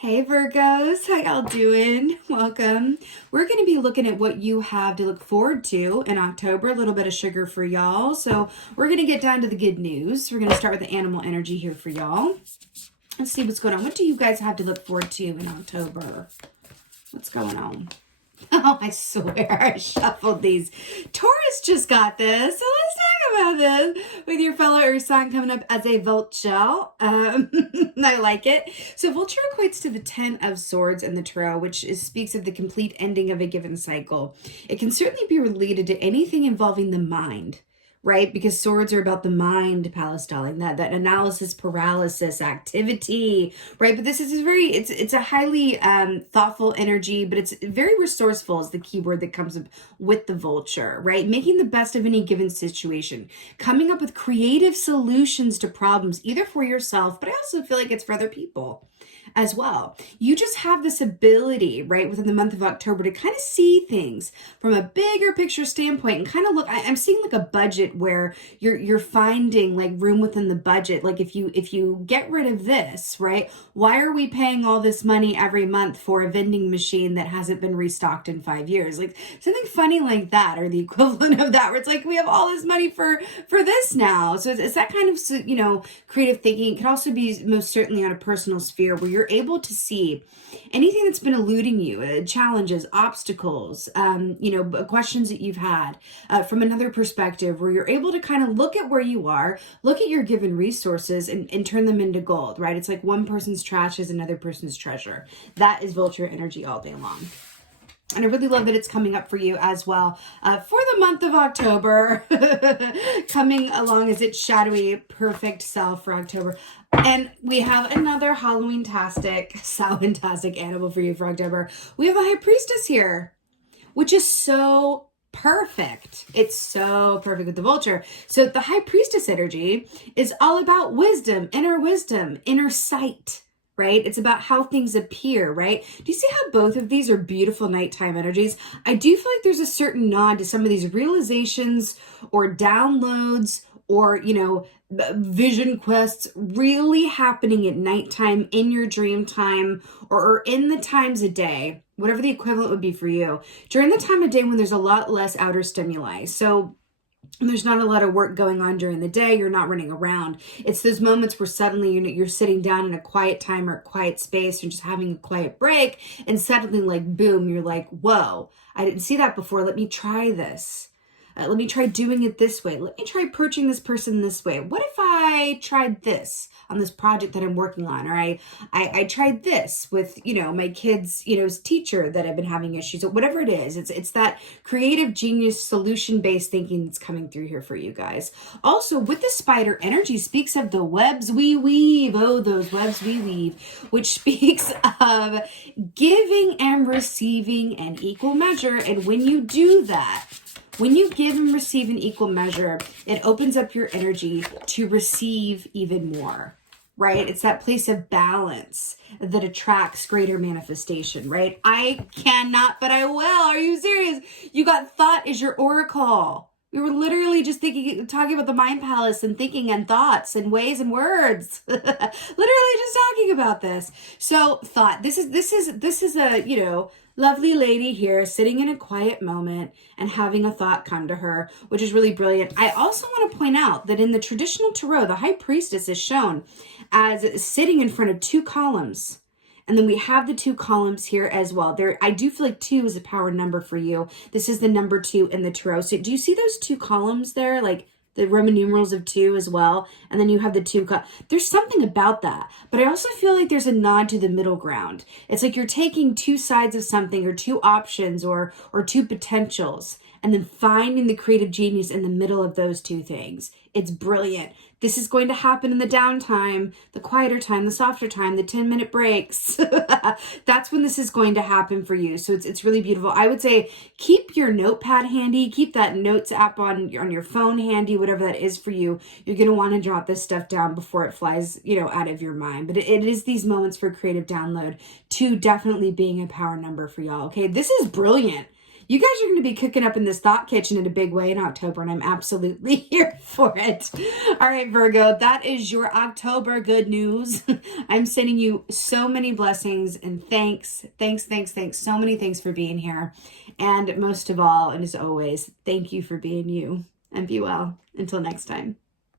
Hey Virgos, how y'all doing? Welcome. We're going to be looking at what you have to look forward to in October. A little bit of sugar for y'all. So we're going to get down to the good news. We're going to start with the animal energy here for y'all. Let's see what's going on. What do you guys have to look forward to in October? What's going on? Oh, I swear I shuffled these. Taurus just got this. So let's talk about this with your fellow Earth sign coming up as a Vulture. I like it. So Vulture equates to the 10 of Swords in the Tarot, which speaks of the complete ending of a given cycle. It can certainly be related to anything involving the mind, right? Because swords are about the mind palace-stalling, that analysis paralysis activity, right? But this is it's a highly thoughtful energy, but it's very resourceful is the key word that comes up with the Vulture, right? Making the best of any given situation, coming up with creative solutions to problems, either for yourself, but I also feel like it's for other people as well. You just have this ability, right, within the month of October to kind of see things from a bigger picture standpoint and kind of look. I'm seeing like a budget where you're finding like room within the budget. Like if you get rid of this, right, why are we paying all this money every month for a vending machine that hasn't been restocked in 5 years? Like something funny like that, or the equivalent of that, where it's like we have all this money for this now. So it's that kind of creative thinking. It could also be most certainly on a personal sphere where you're able to see anything that's been eluding you, challenges, obstacles, questions that you've had from another perspective, where you're able to kind of look at where you are, look at your given resources and turn them into gold, right? It's like one person's trash is another person's treasure. That is Vulture energy all day long. And I really love that it's coming up for you as well for the month of October, coming along as its shadowy, perfect self for October. And we have another Halloween-tastic animal for you for October. We have a High Priestess here, which is so perfect. It's so perfect with the Vulture. So the High Priestess energy is all about wisdom, inner sight. Right? It's about how things appear, right? Do you see how both of these are beautiful nighttime energies? I do feel like there's a certain nod to some of these realizations or downloads or, vision quests really happening at nighttime in your dream time or in the times of day, whatever the equivalent would be for you, during the time of day when there's a lot less outer stimuli. So there's not a lot of work going on during the day. You're not running around. It's those moments where suddenly you're sitting down in a quiet time or a quiet space. You're just having a quiet break. And suddenly, like, boom, you're like, whoa, I didn't see that before. Let me try this. Let me try doing it this way. Let me try approaching this person this way. What if I tried this on this project that I'm working on? Or I tried this with, my kid's, teacher that I've been having issues with, whatever it is. It's that creative genius solution-based thinking that's coming through here for you guys. Also, with the spider energy speaks of the webs we weave. Oh, those webs we weave, which speaks of giving and receiving in equal measure. And when you do that, when you give and receive in equal measure, it opens up your energy to receive even more, right? It's that place of balance that attracts greater manifestation, right? I cannot, but I will. Are you serious? You got thought is your oracle. We were literally just talking about the mind palace and thinking and thoughts and ways and words. Literally just talking about this. So thought, this is a, lovely lady here sitting in a quiet moment and having a thought come to her, which is really brilliant. I also want to point out that in the traditional tarot, the High Priestess is shown as sitting in front of two columns. And then we have the two columns here as well. I do feel like 2 is a power number for you. This is the number 2 in the tarot. So do you see those two columns there? Like the Roman numerals of 2 as well. And then you have the 2. There's something about that. But I also feel like there's a nod to the middle ground. It's like you're taking two sides of something or two options or two potentials and then finding the creative genius in the middle of those two things. It's brilliant. This is going to happen in the downtime, the quieter time, the softer time, the 10-minute breaks. That's when this is going to happen for you. So it's really beautiful. I would say keep your notepad handy. Keep that notes app on your phone handy, whatever that is for you. You're going to want to jot this stuff down before it flies, out of your mind. But it is these moments for creative download. 2 definitely being a power number for y'all. Okay, this is brilliant. You guys are going to be cooking up in this thought kitchen in a big way in October, and I'm absolutely here for it. All right, Virgo, that is your October good news. I'm sending you so many blessings and thanks. So many thanks for being here. And most of all, and as always, thank you for being you. And be well. Until next time.